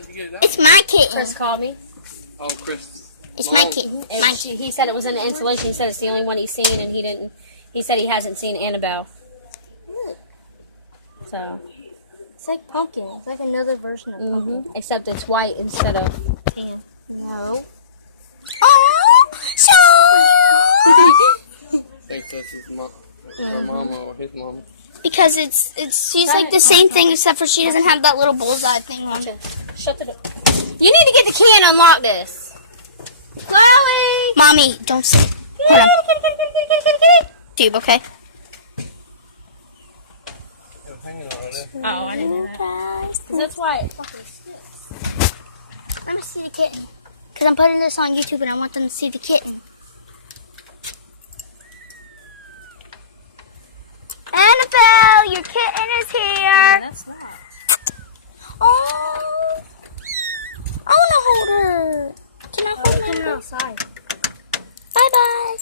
How'd you get it out? It's my kitten. Chris called me. Oh, Chris. It's my kitten. And he said it was in the installation. He said it's the only one he's seen, and he didn't. He said he hasn't seen Annabelle. So. It's like pumpkin. It's like another version of pumpkin. Except it's white instead of tan. No. Oh, so. Thinks that's his mom, her mama or his mama. Because she's like the same thing except for she doesn't have that little bullseye thing on. Shut the door. You need to get the key and unlock this. Chloe! Mommy, don't sit. Hold on. Tube, okay? It was hanging over there. Oh, I didn't know that. 'Cause that's why it fucking sticks. Let me see the kitten. Because I'm putting this on YouTube and I want them to see the kitten. Annabelle, your kitten is here. That's not. Oh, I want to hold her. Can I hold her? Outside.